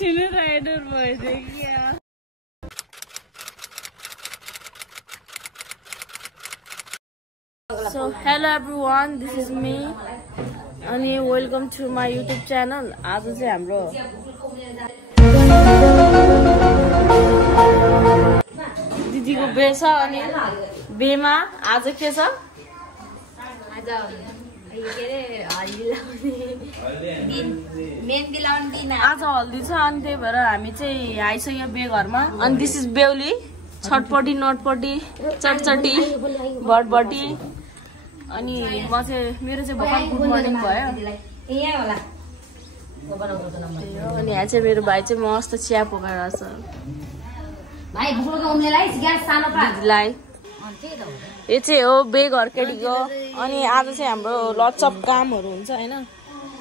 छिने rider भइसक्यो So hello everyone, this is me अनि welcome to my YouTube channel. आज चाहिँ हाम्रो दिदीको बे छ अनि बेमा आज के छ? आज आज हल्दी छ अनि त्यही भएर हामी चाहिँ आइसक्यो बे घरमा अनि दिस इज बेउली छटपटी नटपटी चटचटी भटभटी अनि म चाहिँ मेरो चाहिँ भर्खर गुड मर्निङ भयो अनि यहाँ चाहिँ मेरो भाइ चाहिँ मस्त चिया पकाइरहेको छ दिदीलाई यो चाहिँ हो बे घर केटीको अनि आज चाहिँ हाम्रो लट्स अफ कामहरू हुन्छ होइन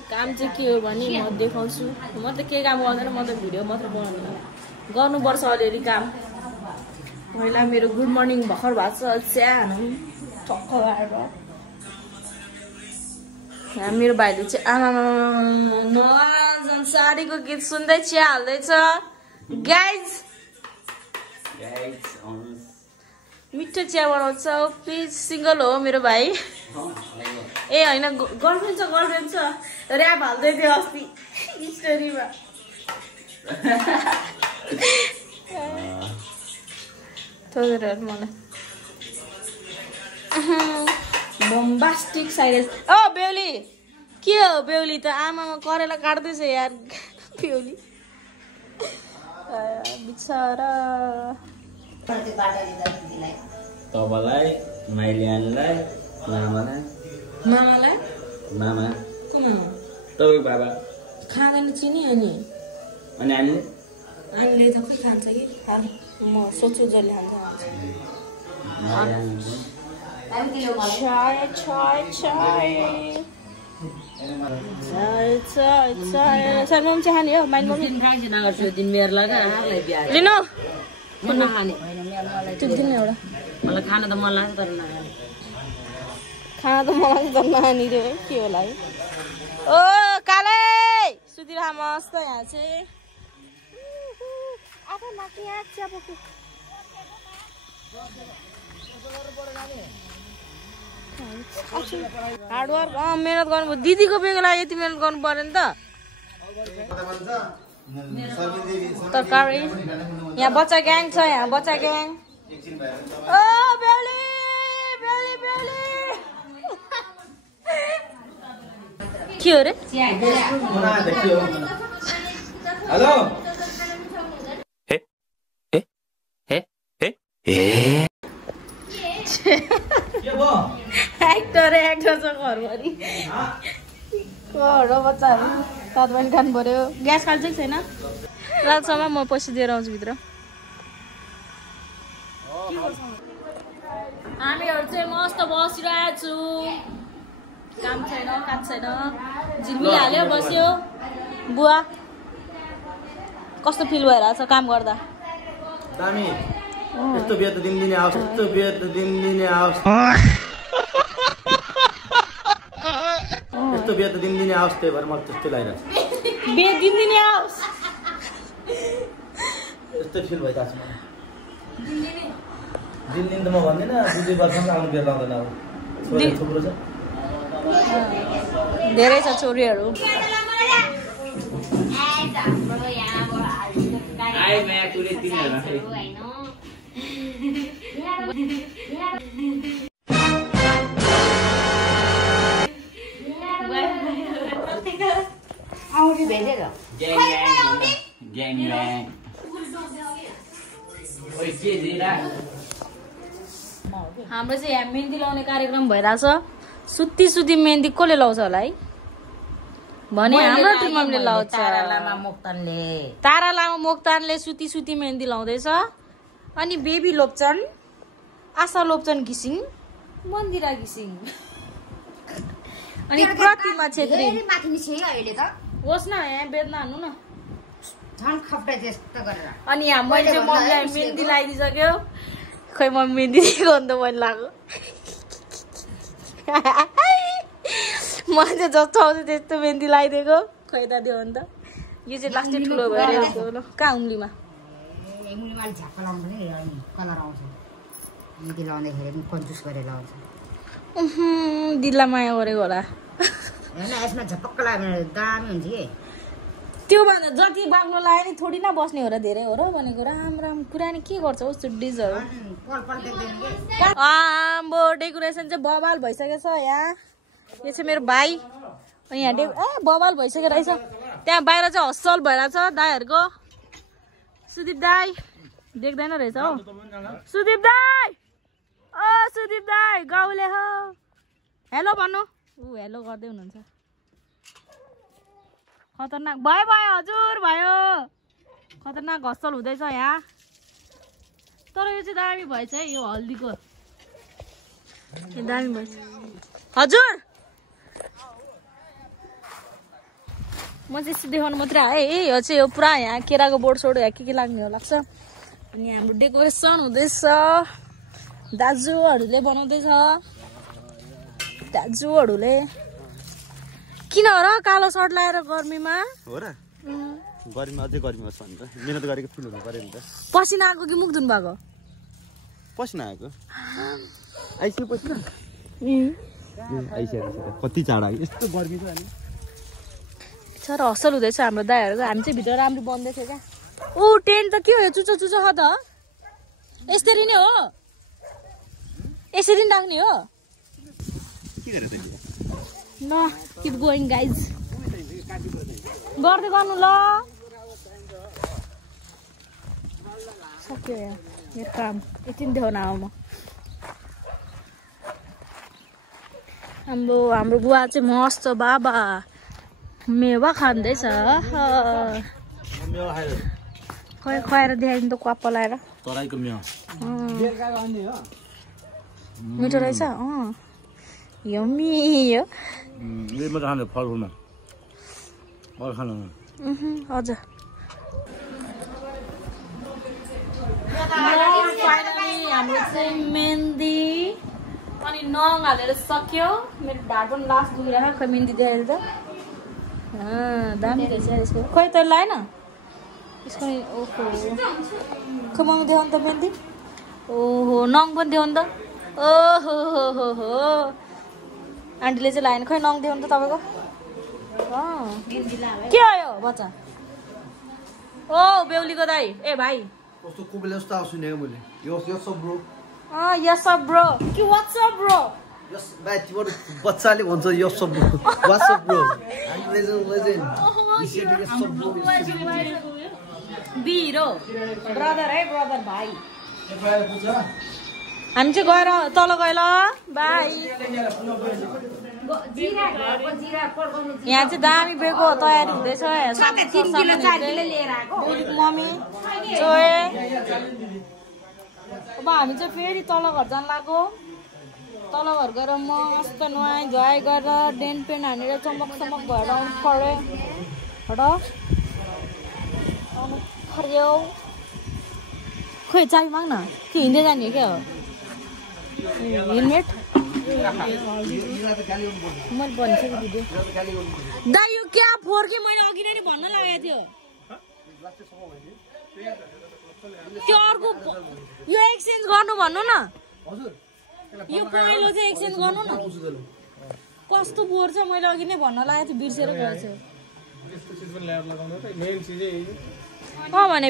काम चाहिँ के हो भने म देखाउँछु म त के काम गर्दैन म त भिडियो मात्र बनाउँदैन गर्नुपर्छ अलिअलि काम पहिला मेरो गुड मर्निङ भर्खर भएको छ चिया हानौँ ठक्क भएर मेरो भाइले चाहिँ आमा साडीको गीत सुन्दै चिया हाल्दैछ गाइज मिठो चिया बनाउँछ प्लिज सिङ्गल हो मेरो भाइ ए होइन गर्लफ्रेन्ड छ ऱ्याप हाल्दै थियो अस्ति स्टोरीमा थोरै मलाई बम्बास्टिक साइलेन्स ओ बेउली के हो बेउली त आमामा करेला काट्दैछ यार बेउली बिचरा तपाईँलाई माइलियानलाई मामालाई मामालाई मामा को मामा तपाईँको बाबा खाँदैन चिनी अनि हामीले हामीले त खै खान्छ कि म सोच्छु जसले खान्छ लिनु मलाई खाना त मन लाग्छ तर खाना त मलाई त नानी रे के होला है ओ काले सुतिरह मस्त यहाँ चाहिँ आफै माथि यहाँ चिया पक्यो हार्डवर्क मेहनत गर्नु दिदीको बेको लागि यति मेहनत गर्नु पर्यो नि त तरकारी यहाँ बच्चा ग्याङ छ यहाँ बच्चा ग्याङ ओ बेउली बेउली बेउली के हो रे हेलो एक्टर छ घरभरि बच्चाहरू तातो पनि खानु पर्यो ग्यास खान्छ कि छैन रातसम्म म पैसा दिएर आउँछु भित्र हामीहरू चाहिँ मस्त बसिरहेको छु काम छैन काट छैन झिल्मिली हाल्यो बस्यो बुवा कस्तो फिल भइरहेछ काम गर्दा दामी यस्तो बिहे त दिनदिनै आओस् यस्तो बिहे त दिनदिनै आओस् यस्तो बिहे त दिनदिनै आओस् त्यही भएर मलाई त्यस्तै लागिरहेछ बिहे दिनदिनै आओस् यस्तो फिल भइरहेछ मलाई दिनदिन त म भन्दिनँ दुई वर्षमा आउनु बिहे लाउँदैन अब छोरी थुप्रो छ धेरै छ छोरीहरू हाम्रो चाहिँ यहाँ मेहन्दी लाउने कार्यक्रम भइरहेछ सुत्ती सुत्ती मेहन्दी कसले लाउँछ होला है भने हाम्रो टिमले लाउँछ तारा लामा मोक्तानले सुती सुती मेहन्दी लाउँदैछ अनि बेबी लोप्चन आशा लोप्चन घिसिङ मन्दिरा घिसिङ अनि प्रतिमा छेत्री होस् न यहाँ बेच्न हान्नु न अनि यहाँ मैले चाहिँ मम्मीलाई मेहन्दी लगाइदिइसक्यो खै म मेहन्दी दिएको अन्त मैले लाग्यो म चाहिँ जस्तो आउँछ त्यस्तो मेहन्दी लगाइदिएको खै त दियो अन्त यो चाहिँ लास्टै ठुलो भएर ल कहाँ उम्लीमा उम्लीमा झ्याप्प लाउँछ नि कलर आउँछ यति लाउँदाखेरि पनि कन्जुस गरेर लाउँछ दिललाई माया गरेको होला होइन यसमा झपक्क लाग्यो भने दामी हुन्छ कि त्यो भन्दा जति बाक्लो लाग्यो नि थोडी न बस्ने हो र धेरै हो र भनेको राम कुरा नि के गर्छ उस्तो डिजहरू आम्बो डेकोरेसन चाहिँ बवाल भइसकेछ यहाँ यो चाहिँ मेरो भाइ यहाँ बवाल भइसकेको रहेछ त्यहाँ बाहिर चाहिँ हस्सल भइरहेछ दाईहरूको सुदीप दाई देख्दैन रहेछ हौ सुदीप दाई ओ सुदीप दाई गाउँले हो हेलो भन्नु ऊ हेलो गर्दै हुनुहुन्छ खतरनाक भयो हजुर भयो खतरनाक हस्सल हुँदैछ यहाँ तर यो चाहिँ दामी भएछ है यो हल्दीको दामी भएछ हजुर म चाहिँ यस्तो देखाउनु मात्रै आएँ है यो चाहिँ यो पुरा यहाँ केराको बोर्डसोड यहाँ के लाग्ने हो लाग्छ अनि हाम्रो डेकोरेसन हुँदैछ दाजुहरूले बनाउँदैछ दाजुहरूले किन हो र कालो सर्ट लगाएर गर्मीमा हो र गर्मीमा अझै गर्मी होस् भनेर मिहिनेत गरेको फिल हुनु पर्यो नि त पसिना आएको कि मुख धुनु भएको पसिना आएको आइसक्यो पसिना आइसक्यो कति चाँडो आयो यस्तो गर्मी छ अनि सर हसल हुँदैछ हाम्रो दाइहरूको हामी चाहिँ भित्र राम्रो बन्दै थियो क्या ऊ टेन्ट त के हो यो चुचो चुचो छ त यसरी नै हो यसरी नै राख्ने हो के गरेर ल किप गोइङ गाइज गर्दै गर्नु ल सक्यो यहाँ मेरो काम यति नै देखाउन आऊ म हाम्रो बुवा चाहिँ मस्त बाबा मेवा खाँदैछ खुवाएर देखाइदिनु त क्वाप लाएर तराईको मेवा मिठो रहेछ यम्मी हो मात्र खानु फलफुलमा अरू खानु हजुर हाम्रो चाहिँ मेहन्दी अनि नङ हालेर सक्यो मेरो ढाड पनि लास्ट दुखिरहेको खै मेहन्दी देखाएर त दामी रहेछ यसको खोइ त लाएन यसको ओहो खै मम्मी देखाउनु त मेहन्दी ओहो नङ पनि देखाउनु त ओहो हो हो आन्टीले चाहिँ लाएन खै नङ देखाउनु त तपाईँको के आयो बच्चा ओ बेहुलीको दाई ए भाइ कस्तो कोबेले जस्तो आउँछु नि मैले यो सब ब्रो यस अप ब्रो के व्हाट्स अप ब्रो यस भाइ तिम्रो बच्चाले भन्छ यो सब bro what's up bro legend bro brother है ब्रदर भाइ हामी चाहिँ गएर तल गयो ल बाई यहाँ चाहिँ दामी बेको तयारी हुँदैछ मम्मी जोए अब हामी चाहिँ फेरि तल घर जान लाग्यो तल घर गएर मस्त नुहाइ धुवाइ गरेर डेन पेन हानेर चमक चमक भएर आउनु पर्यो खोइ चाबी माग न के हिँड्दै जाने हो क्या हो हेलमेट मैले भनिसकेको दिदी दा यो क्या फोर्के मैले अघि नै भन्न लागेको थियो त्यो अर्को यो एक्सचेन्ज गर्नु भन्नु न यो पहिलो चाहिँ एक्सचेन्ज गर्नु न कस्तो बोर छ मैले अघि नै भन्न लागेको थिएँ बिर्सेर गएछु भने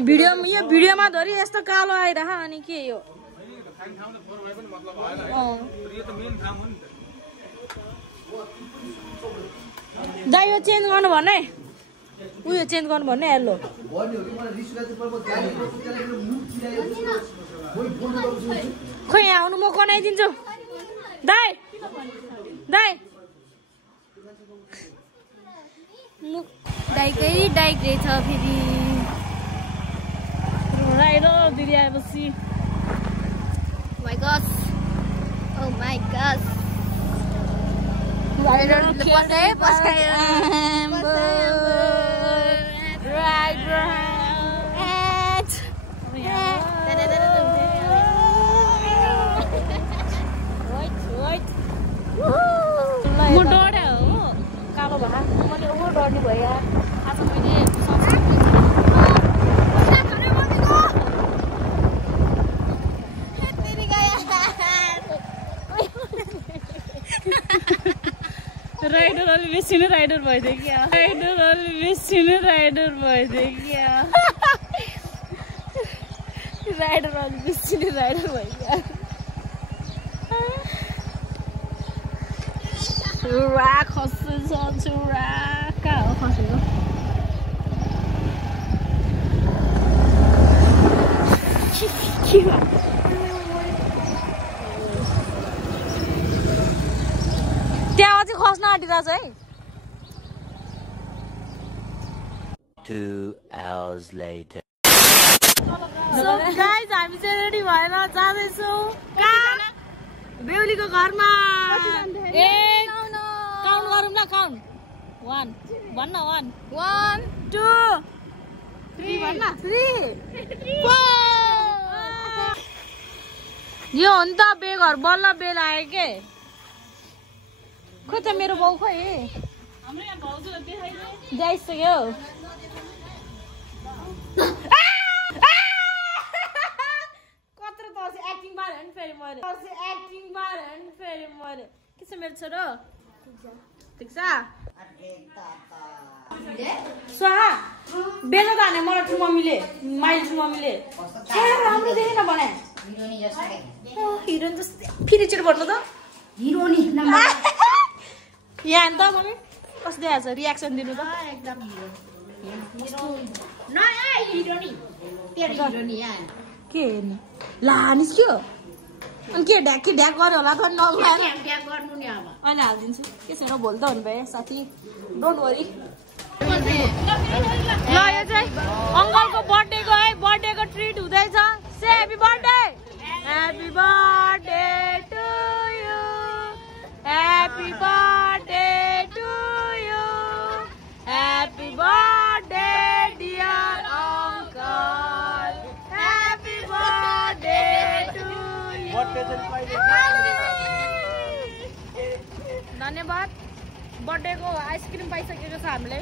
यो भिडियोमा धरि यस्तो कालो आइरह अनि के यो दा यो चेन्ज गर्नु भन्ने उयो चेन्ज गर्नु भन्ने हेलो खोइ यहाँ आउनु म बनाइदिन्छु दाइ दाइ दाइकै दाइक रहेछ फेरि राइट दिदी आएपछि my gosh. Oh my gosh. Right, म डरे हो कालो भए मैले डर्ने भयो आज मैले बेसी नै राइडर भइदियो क्या राइडरहरु बेसी नै राइडर भइदियो क्या राइडरहरु बेसी नै राइडर भइदियो चुरा खस्छ चुरा कहाँ हो खसेको त्यहाँ अझै खस्न आँटिरहेछ है 2 hours later. So guys, हामी चाहिँ रेडी भएर जाँदैछौँ कहाँ बेहुलीको घरमा काउन्ट गरौँ ल काउन्ट 1 भन्न 1 2 3 भन्न 3 यो हो नि त बेघर बल्ल बेल आयो के खोइ त मेरो बाउ खोइ हाम्रो यहाँ भाउजू देखाइदिए जाइसक्यो कत्रो तर्सी एक्टिङ बार हैन फेरि मैले तर्सी एक्टिङ बार हैन फेरि मैले के छ मेरो छोरो ठीक छ स्वाहा बेला दाने मलाई ठु मम्मीले माइल ठु मम्मीले राम्रो देखेन भने हिरोइन जस्तै फेरि चेट भन्नु त हिरोनी नम्बर यहाँ त मम्मी कस्तो देखाछ रियाक्सन दिनु त एकदम हिरो न हिरोनी तेरो हिरोनी यार के हेर्नु ला निस्क्यो अनि के ढ्याक गर्यो होला त नगलाएर ट्याग गर्नु नि अब अनि हालिदिन्छु के छ र भोलि त हुनु भयो साथी डोन्ट वरी ल यो चाहिँ अङ्कलको बर्थडेको है बर्थडेको ट्रिट हुँदैछ say happy birthday to you happy birthday to you happy birthday dear uncle happy birthday to you धन्यवाद बर्थडेको आइसक्रिम पाइसकेको छ हामीले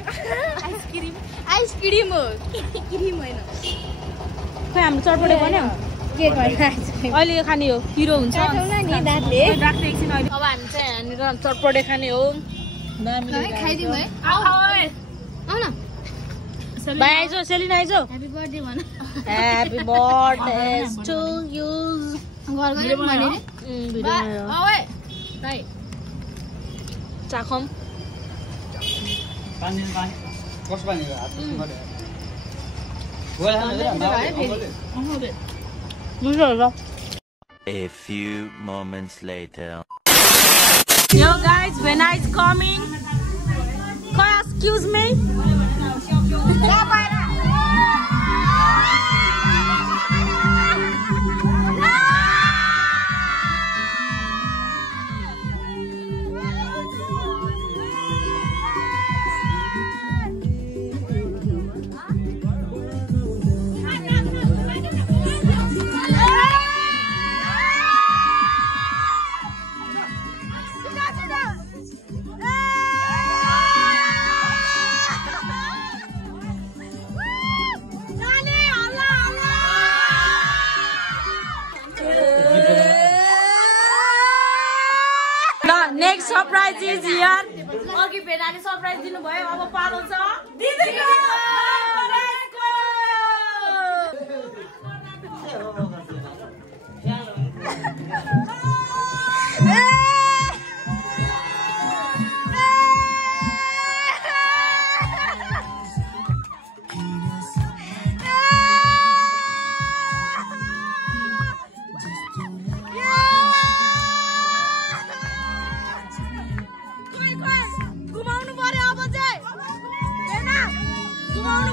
आइसक्रिम हो क्रिम होइन खै हाम्रो चटपटे बन्यो के अहिले खाने हो पिरो हुन्छ अब हामी चाहिँ यहाँनिर चटपटे खाने हो खाइदिउँ है आऊ न भाइ आइज सेलिन आइज ह्यापी बर्थडे भन ह्यापी बर्थडे टु यु चाखौँ A few moments later. Yo guys, when I is coming, excuse me. Next surprise is here. अघि भेनाले सरप्राइज दिनु भयो अब पालो छ दिदीको लेट्स गो घुमाउनु पर्यो अब चाहिँ भेना घुमाउनु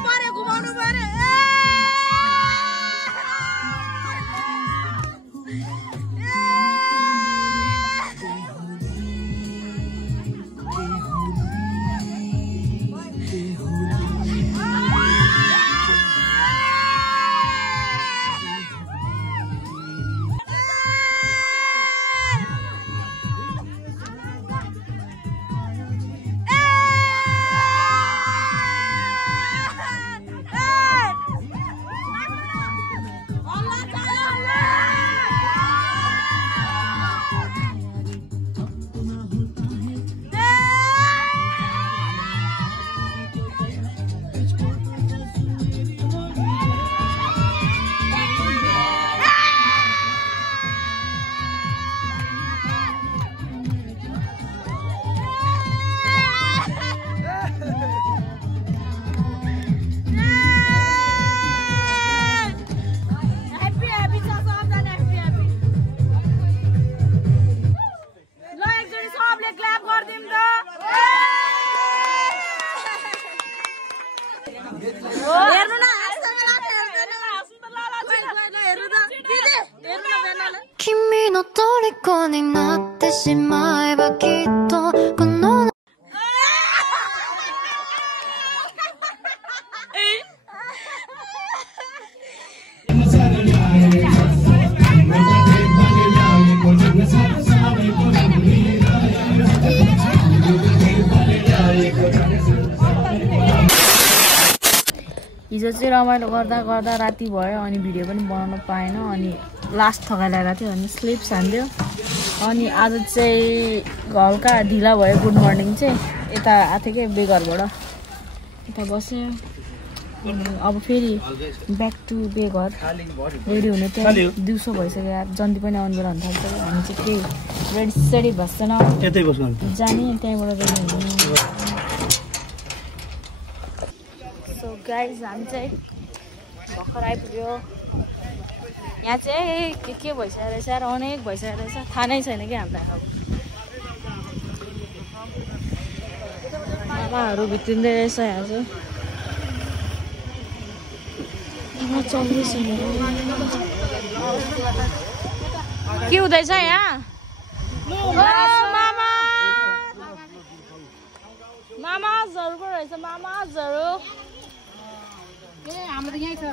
चाहिँ रमाइलो गर्दा गर्दा राति भयो अनि भिडियो पनि बनाउन पाएन अनि लास्ट थकाइ लागेको थियो अनि स्लिप हान्दियो अनि आज चाहिँ हल्का ढिला भयो गुड मर्निङ चाहिँ यता आएको थियो कि बेघरबाट यता बस्यो अब फेरि ब्याक टु बेघर रेडी हुने त्यहाँ दिउँसो भइसक्यो यार जन्ती पनि आउनु बेला हुन थाल्छ हामी चाहिँ केही रेडी सेडी बस्दैन जाने त्यहीँबाट रेडी हुने सो गाइज हामी चाहिँ भर्खर आइपुग्यो यहाँ चाहिँ के भइसकेको रहेछ यार अनेक भइसकेको रहेछ थाहा नै छैन कि हामीलाई मामाहरू भित्रिँदै रहेछ यहाँ चाहिँ चल्दैछ के हुँदैछ यहाँ मामा मामाजहरू पो रहेछ मामाजहरू हाम्रो यही छ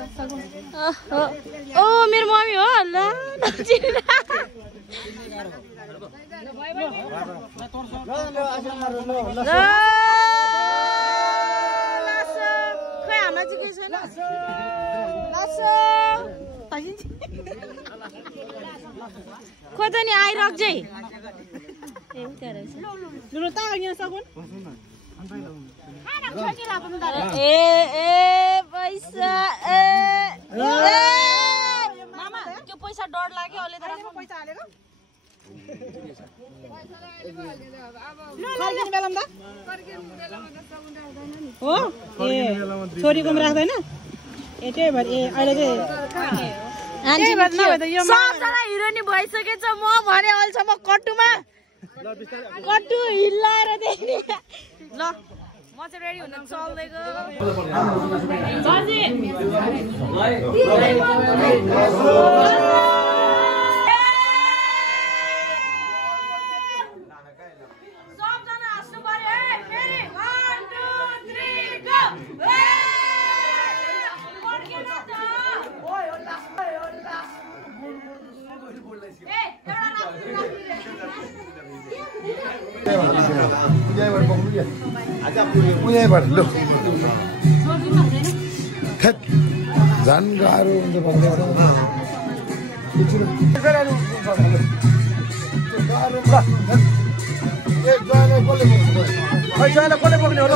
ओ मेरो मम्मी हो ल खै हामीलाई चाहिँ के छैन खोइ त नि आइरक चाहिँ पैसा मामा त्यो पैसा डर लाग्यो अहिले त पैसा हालेर हो ए छोरीको राख्दैन ए त्यही भएर ए अहिले चाहिँ सबजना हिरोइनी भइसकेछ म भने अहिलेसम्म कट्टुमा कट्टु हिलाएर देख्ने ल म चाहिँ रेडी हुन चल्दैको सबजना हाँस्नु पर्यो है फेरि 1 2 3 गो झन् गाह्रो हुन्छ कसले बोक्ने हो र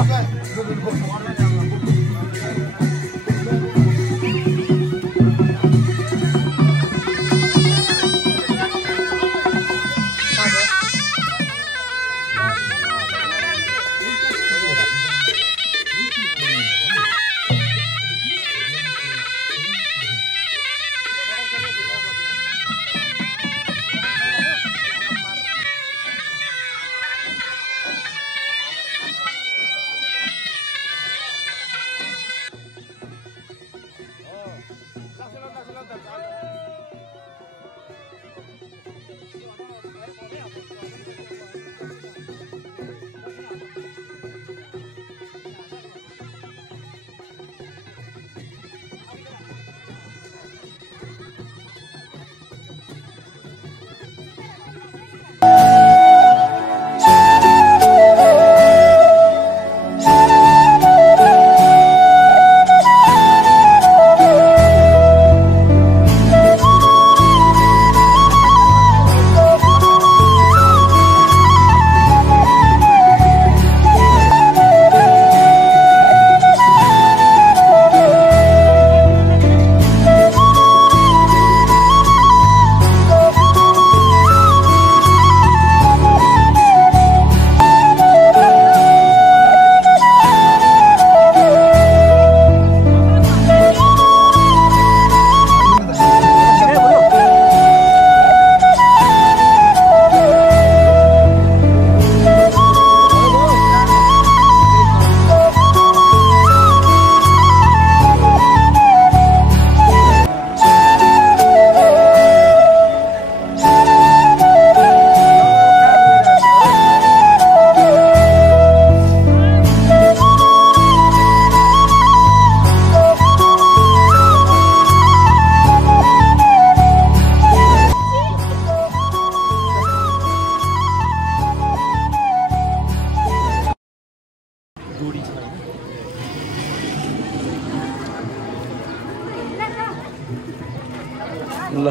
ल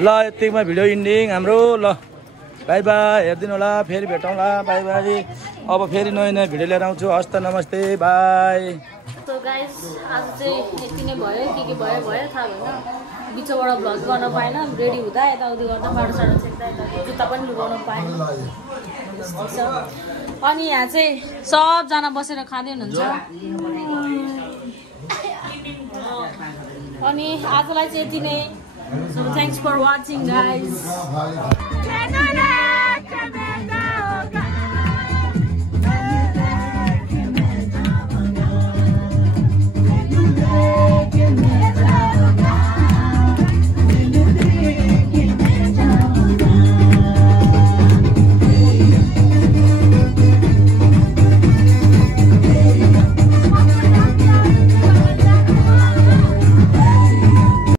ल यतिमा भिडियो इन्डिङ हाम्रो ल बाई बाई हेरिदिनु होला फेरि भेटौँला बाई बाई अब फेरि नयाँ नयाँ भिडियो लिएर आउँछु हस् त नमस्ते बाई सो गाइस आज चाहिँ यति नै भयो के भयो थाहा भएन बिचबाट भ्लग गर्न पाएन रेडी हुँदा यताउति गर्दा बाटो साटो छेक्दा यताउति जुत्ता पनि लुगाउन पाएन अनि यहाँ चाहिँ सबजना बसेर खाँदै हुनुहुन्छ अनि आजलाई चाहिँ यति नै सो थ्याङ्क्स फर वाचिङ गाइस